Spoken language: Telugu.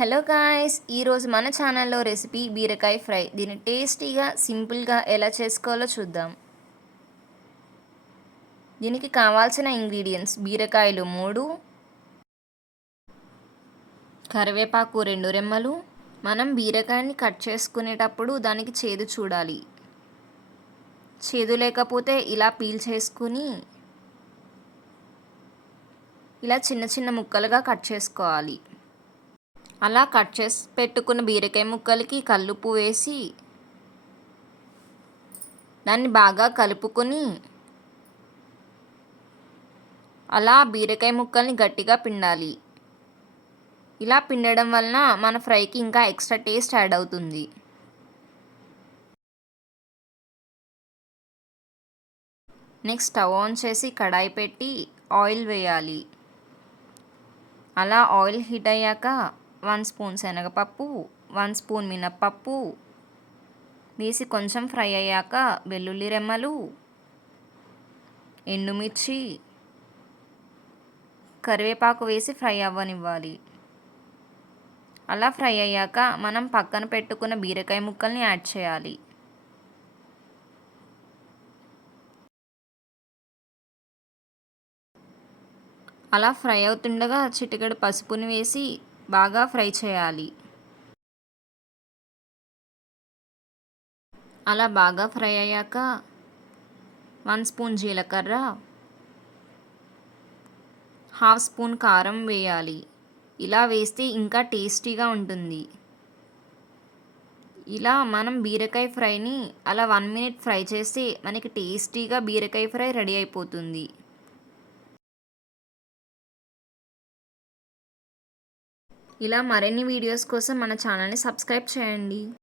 హలో గాయ్స్, ఈరోజు మన ఛానల్లో రెసిపీ బీరకాయ ఫ్రై. దీన్ని టేస్టీగా సింపుల్గా ఎలా చేసుకోవాలో చూద్దాం. దీనికి కావాల్సిన ఇంగ్రీడియంట్స్: బీరకాయలు 3, కరివేపాకు 2 రెమ్మలు. మనం బీరకాయని కట్ చేసుకునేటప్పుడు దానికి చేదు చూడాలి. చేదు లేకపోతే ఇలా పీల్ చేసుకుని ఇలా చిన్న చిన్న ముక్కలుగా కట్ చేసుకోవాలి. అలా కట్ చేసి పెట్టుకున్న బీరకాయ ముక్కలకి కల్లుప్పు వేసి దాన్ని బాగా కలుపుకొని అలా బీరకాయ ముక్కల్ని గట్టిగా పిండాలి. ఇలా పిండడం వలన మన ఫ్రైకి ఇంకా ఎక్స్ట్రా టేస్ట్ యాడ్ అవుతుంది. నెక్స్ట్ స్టవ్ ఆన్ చేసి కడాయి పెట్టి ఆయిల్ వేయాలి. అలా ఆయిల్ హీట్ అయ్యాక 1 స్పూన్ శనగపప్పు, 1 స్పూన్ మినప్పప్పు వేసి కొంచెం ఫ్రై అయ్యాక వెల్లుల్లి రెమ్మలు, ఎండుమిర్చి, కరివేపాకు వేసి ఫ్రై అవ్వనివ్వాలి. అలా ఫ్రై అయ్యాక మనం పక్కన పెట్టుకున్న బీరకాయ ముక్కల్ని యాడ్ చేయాలి. అలా ఫ్రై అవుతుండగా చిటికెడు పసుపుని వేసి బాగా ఫ్రై చేయాలి. అలా బాగా ఫ్రై అయ్యాక 1 స్పూన్ జీలకర్ర, 1/2 స్పూన్ కారం వేయాలి. ఇలా వేస్తే ఇంకా టేస్టీగా ఉంటుంది. ఇలా మనం బీరకాయ ఫ్రైని అలా 1 మినిట్ ఫ్రై చేస్తే మనకి టేస్టీగా బీరకాయ ఫ్రై రెడీ అయిపోతుంది. ఇలా మరిన్ని వీడియోస్ కోసం మన ఛానల్ని సబ్స్క్రైబ్ చేయండి.